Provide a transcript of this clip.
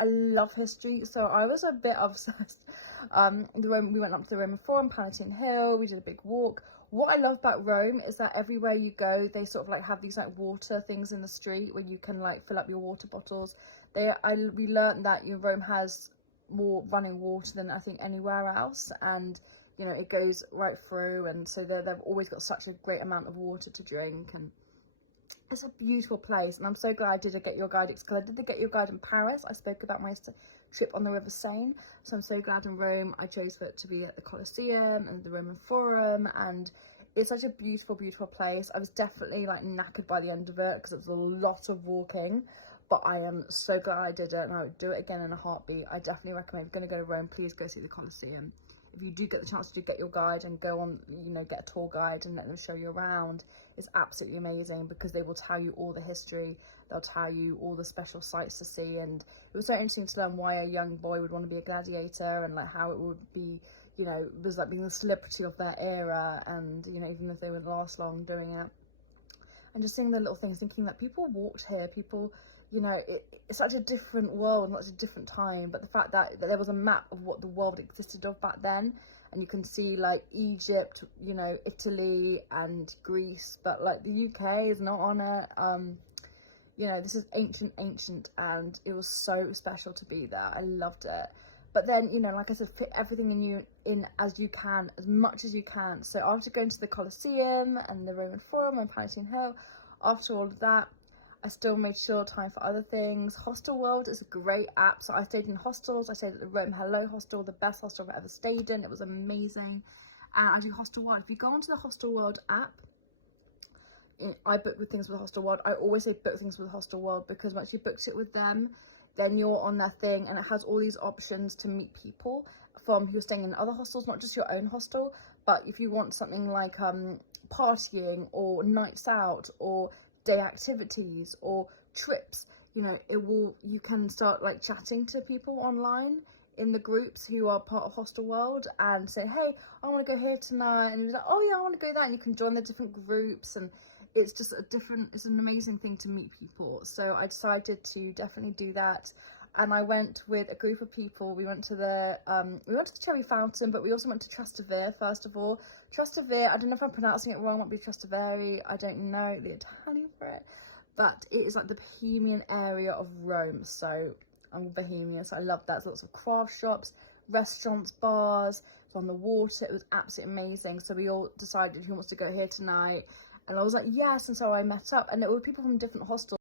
I love history, so I was a bit obsessed. We went up to the Roman Forum, Palatine Hill, we did a big walk. What I love about Rome is that everywhere you go, they sort of like have these like water things in the street where you can like fill up your water bottles. We learned that Rome has more running water than I think anywhere else, and you know, it goes right through, and so they've always got such a great amount of water to drink, and it's a beautiful place. And I'm so glad I did a Get Your Guide, because I did the Get Your Guide in Paris. I spoke about my trip on the River Seine, so I'm so glad in Rome I chose for it to be at the Colosseum and the Roman Forum, and it's such a beautiful place. I was definitely like knackered by the end of it because it was a lot of walking, but I am so glad I did it, and I would do it again in a heartbeat. I definitely recommend, if you're going to go to Rome, please go see the Colosseum. If you do get the chance to Get Your Guide and go on, you know, get a tour guide and let them show you around, it's absolutely amazing, because they will tell you all the history, they'll tell you all the special sights to see. And it was so interesting to learn why a young boy would want to be a gladiator, and like how it would be, you know, it was like being the celebrity of their era, and you know, even if they wouldn't last long doing it. And just seeing the little things, thinking that people walked here, people, you know, it's such a different world, not such a different time, but the fact that there was a map of what the world existed of back then, and you can see like Egypt, you know, Italy and Greece, but like the UK is not on it. You know, this is ancient, and it was so special to be there. I loved it. But then, you know, like I said, fit everything in as you can, as much as you can. So after going to the Colosseum and the Roman Forum and Palatine Hill, after all of that, I still made sure time for other things. Hostelworld is a great app. So I stayed in hostels. I stayed at the Rome Hello Hostel, the best hostel I've ever stayed in. It was amazing. And I do Hostelworld. If you go onto the Hostelworld app, I book with things with Hostelworld. I always say book things with Hostelworld, because once you booked it with them, then you're on their thing, and it has all these options to meet people from who are staying in other hostels, not just your own hostel. But if you want something like partying or nights out or day activities or trips, you know, you can start like chatting to people online in the groups who are part of Hostelworld and say, hey, I want to go here tonight, and you're like, oh yeah, I want to go there, and you can join the different groups, and it's just it's an amazing thing to meet people. So I decided to definitely do that, and I went with a group of people. We went to the Cherry Fountain, but we also went to Trastevere first of all. Trastevere, I don't know if I'm pronouncing it wrong, it might be Trastevere, I don't know the Italian for it, but it is like the Bohemian area of Rome. So I'm Bohemian, so I love that. There's lots of craft shops, restaurants, bars, it's on the water. It was absolutely amazing. So we all decided who wants to go here tonight, and I was like, yes. And so I met up, and there were people from different hostels.